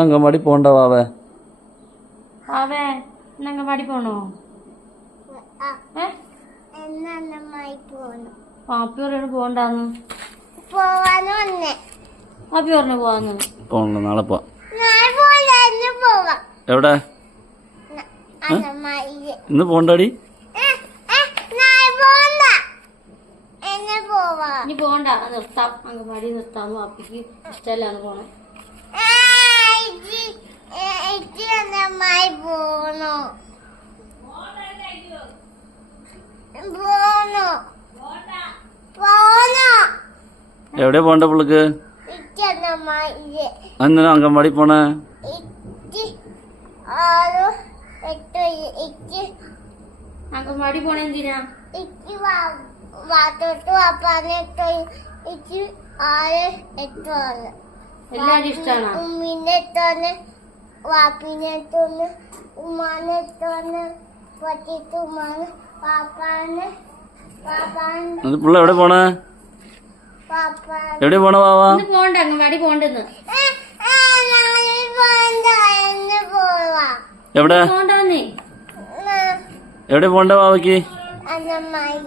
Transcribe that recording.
അങ്കൻവാടി പോണ്ട വാവേ? വാവേ അങ്കൻവാടി പോണോ? പാപ്പി പറഞ്ഞു പോണ്ടാന്ന്. പാപ്പി പറഞ്ഞു പോവാന്ന്. പോണല്ലോ, നാളെ പോവാം. എവിടെ? ഇന്ന് പോണ്ടാടി. ഇനി പോണ്ട, നിർത്താം. അങ്കൻവാടി നിർത്താന്ന് പാപ്പിക്ക് ഇഷ്ടമല്ലാന്ന് പോണേ. എവിടെയാ പോണ്ട പുള്ളിക്ക്? അന്നേരം അങ്കൻവാടി പോണേ? അങ്കൻവാടി പോണ എന്തിനാ? എല്ലാരും ഇഷ്ടാണോ? ഉമ്മിനെ എത്തോന്ന്, വാപ്പിനെ എത്തോന്ന്, ഉമ്മാനെ എത്തോന്ന്, പറ്റിട്ട് ഉമ്മാന്, പാപ്പാന്, പാപ്പാന്. പുള്ള എവിടെ പോണേ? എവിടെ പോണ വാവാ? പോണ്ട, അങ്കൻവാടി പോണ്ടെന്ന്. എവിടെ? പോണ്ടാന്നേ. എവിടെ പോണ്ട വാവയ്ക്ക്? അന്നമ്മായി